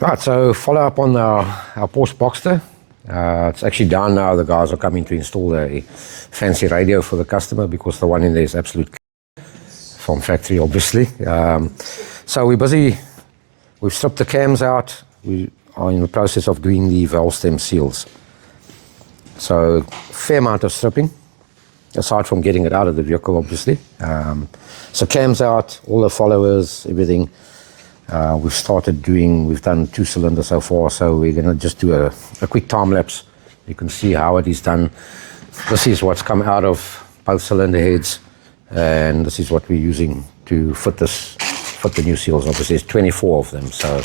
Right, so follow up on our Porsche Boxster. It's actually down now. The guys are coming to install a fancy radio for the customer because the one in there is absolute from factory, obviously. So we're busy. We've stripped the cams out. We are in the process of doing the valve stem seals. So fair amount of stripping, aside from getting it out of the vehicle, obviously. So cams out, all the followers, everything. We've done 2 cylinders so far, so we're going to just do a quick time lapse. You can see how it is done. This is what's come out of both cylinder heads, and this is what we're using to fit the new seals. Obviously, there's 24 of them, so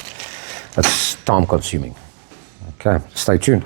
it's time consuming. Okay, stay tuned.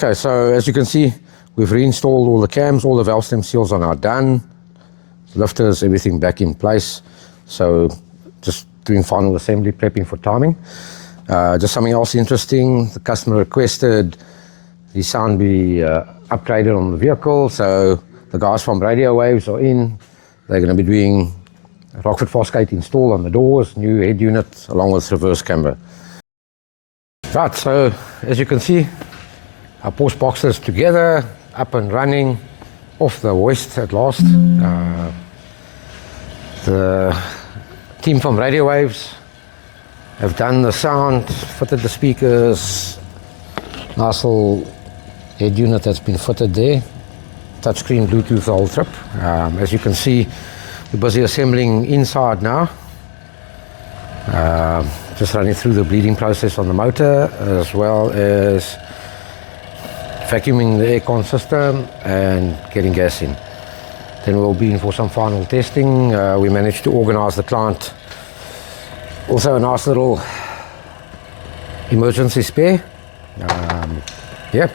Okay, so as you can see, we've reinstalled all the cams, all the valve stem seals are now done, lifters, everything back in place. So just doing final assembly, prepping for timing. Just something else interesting, the customer requested the sound be upgraded on the vehicle, so the guys from Radio Waves are in. They're going to be doing Rockford Fastgate install on the doors, new head unit, along with reverse camera. Right, so as you can see, our Porsche Boxster is together, up and running, off the hoist at last. The team from Radio Waves have done the sound, fitted the speakers, nice little head unit that's been fitted there, touchscreen, Bluetooth, the whole trip. As you can see, we're busy assembling inside now. Just running through the bleeding process on the motor, as well as vacuuming the aircon system and getting gas in. Then we'll be in for some final testing. We managed to organize the client also a nice little emergency spare. Yeah,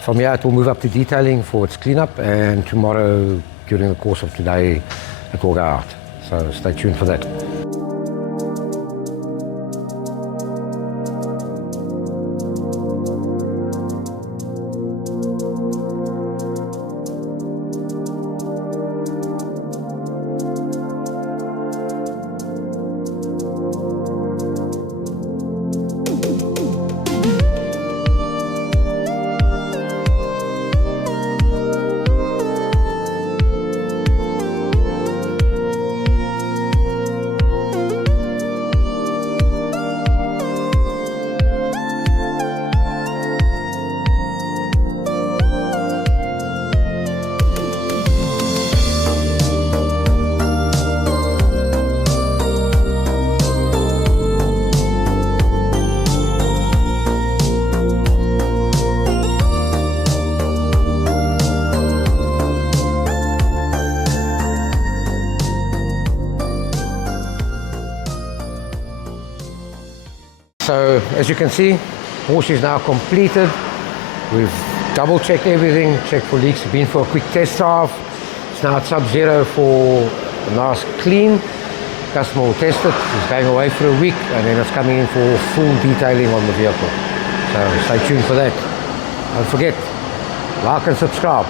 from here it will move up to detailing for its cleanup, and tomorrow during the course of today it will go out. So stay tuned for that. So as you can see, Porsche is now completed. We've double checked everything, checked for leaks, been for a quick test drive. It's now at sub-zero for a nice clean. Customer will test it, it's going away for a week, and then it's coming in for full detailing on the vehicle. So stay tuned for that. Don't forget, like and subscribe.